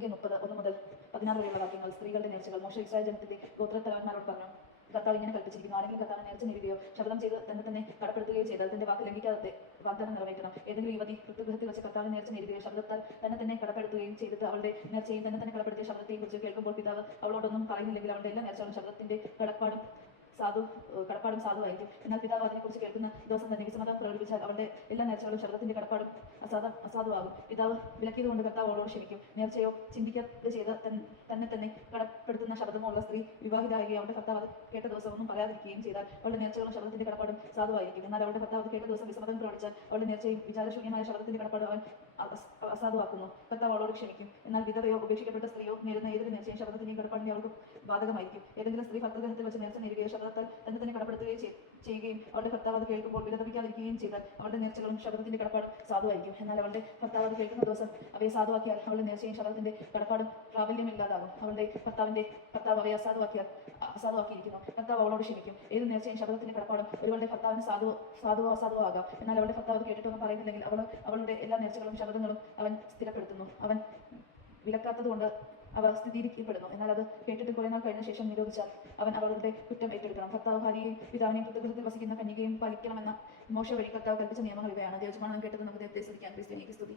സംഖ്യ 30:1-16 വരെയുള്ള വാക്യങ്ങൾ. സ്ത്രീകളുടെ നേർച്ചകൾ. മോശ ഇസ്രായേൽ ജനത്തിന്റെ ഗോത്രത്തലവന്മാരോട് പറഞ്ഞു, കർത്താവ് ഇങ്ങനെ കൽപ്പിച്ചിരിക്കുന്നു, ആരെങ്കിലും കർത്താവിനെ നേർച്ച നേടുകയോ ശബ്ദം ചെയ്ത് തന്നെ കടപ്പെടുത്തുകയോ ചെയ്താൽ തന്റെ വാക്ക് ലംഘിക്കാതെ വാഗ്ദാനം നിറവേറ്റണം. ഏതെങ്കിലും യുവതി ഋതുഗൃഹത്തിൽ വെച്ച് കർത്താവിനെ നേർച്ച നേടുകയോ ശബ്ദത്താൽ തന്നെ കടപ്പെടുത്തുകയും ചെയ്തിട്ട് അവളുടെ നേർച്ചയും തന്നെ കടപ്പെടുത്തിയ ശബ്ദത്തെയും കുറിച്ച് കേൾക്കുമ്പോൾ പിതാവ് അവളോടൊന്നും പറയുന്നില്ലെങ്കിൽ അവളുടെ എല്ലാ നേർച്ചകളും ശബ്ദത്തിന്റെ കടപ്പാടും സാധുവായിരിക്കും. എന്നാൽ പിതാവ് അതിനെക്കുറിച്ച് കേൾക്കുന്ന ദിവസം തന്നെ വിസമ്മതം പ്രകടിപ്പിച്ചാൽ അവളുടെ എല്ലാ നേർച്ചകളും ശബ്ദത്തിന്റെ കടപ്പാടും അസാധുവാകും. പിതാവ് വിലക്കിയതുകൊണ്ട് കർത്താവ് അവളോട് ക്ഷമിക്കും. നേർച്ചയോ ചിന്തിക്കാതെ ചെയ്ത് തന്നെ കടപ്പെടുത്തുന്ന ശബ്ദമോ ഉള്ള സ്ത്രീ വിവാഹിതയാകുകയും അവളുടെ ഭർത്താവ് അത് കേട്ട ദിവസം ഒന്നും പറയാതിരിക്കുകയും ചെയ്താൽ അവളുടെ നേർച്ചകളും ശബ്ദത്തിന്റെ കടപ്പാടും സാധുവായിരിക്കും. എന്നാൽ അവളുടെ ഭർത്താവ് അത് കേട്ട ദിവസം വിസമ്മതം പ്രകടിച്ചാൽ അവളുടെ നേർച്ചയും വിചാരശൂന്യമായ ശബ്ദത്തിന്റെ കടപ്പാടും അവൻ അസാധുവാക്കുന്നു. കർത്താവ് അവളോട് ക്ഷമിക്കും. എന്നാൽ വിധവയോ ഉപേക്ഷിക്കപ്പെട്ട സ്ത്രീയോ നേരുന്ന ഏതൊരു നേർച്ചയും ശബ്ദത്തിന്റെയും കടപ്പാടിനെ അവൾക്ക് ബാധകമായിരിക്കും. ഏതെങ്കിലും സ്ത്രീ ഭർതൃഗൃഹത്തിൽ വെച്ച് നേർച്ച നേടുകയോ ശബ്ദത്താൽ തന്നെ കടപ്പെടുത്തുകയും ചെയ്യുകയും അവളുടെ ഭർത്താവ് അത് കേൾക്കുമ്പോൾ വിലപിക്കാതിരിക്കുകയും ചെയ്താൽ അവളുടെ നേർച്ചകളും ശബ്ദത്തിന്റെ കടപ്പാടും സാധുവായിരിക്കും. എന്നാൽ അവളുടെ ഭർത്താവ് അത് കേൾക്കുന്ന ദിവസം അവയെ സാധുവാക്കിയാൽ അവളുടെ നേർച്ചയും ശബ്ദത്തിന്റെ കടപ്പാടും പ്രാബല്യമില്ലാതാകും. അവളുടെ ഭർത്താവ് അവയെ അസാധുവാക്കിയിരിക്കുന്നു. കർത്താവ് അവളോട് ക്ഷമിക്കും. ഏത് നേർച്ചയും ശബ്ദത്തിന്റെ കടപ്പാടും ഒരുവളുടെ ഭർത്താവിന് സാധുവോ ആകാം. എന്നാൽ അവളുടെ ഭർത്താവ് അത് കേട്ടിട്ടൊന്നും പറയുന്നില്ലെങ്കിൽ അവളുടെ എല്ലാ നേർച്ചകളും ശബ്ദങ്ങളും അവൻ സ്ഥിരപ്പെടുത്തുന്നു. അവൻ വിലക്കാത്തതുകൊണ്ട് അവ സ്ഥിരീകരിക്കപ്പെടുന്നു. എന്നാൽ അത് കേട്ടിട്ട് കുറെ നാൾ കഴിഞ്ഞ ശേഷം നിരോധിച്ചാൽ അവൻ അവളുടെ കുറ്റം ഏറ്റെടുക്കണം. കർത്താവ് ഭാര്യയെയും പിതാവിനെയും പുത്രഗൃഹത്തിൽ വസിക്കുന്ന കന്യകയും പാലിക്കണമെന്ന മോശ വഴി കർത്താവ് കൽപ്പിച്ച നിയമങ്ങൾ ഇവയാണ്. ദൈവജനമാണ് കേട്ടത്. നമുക്ക് ദൈവത്തെ സ്തുതിക്കാം. ക്രിസ്ത്യാനിക്ക് സ്തുതി.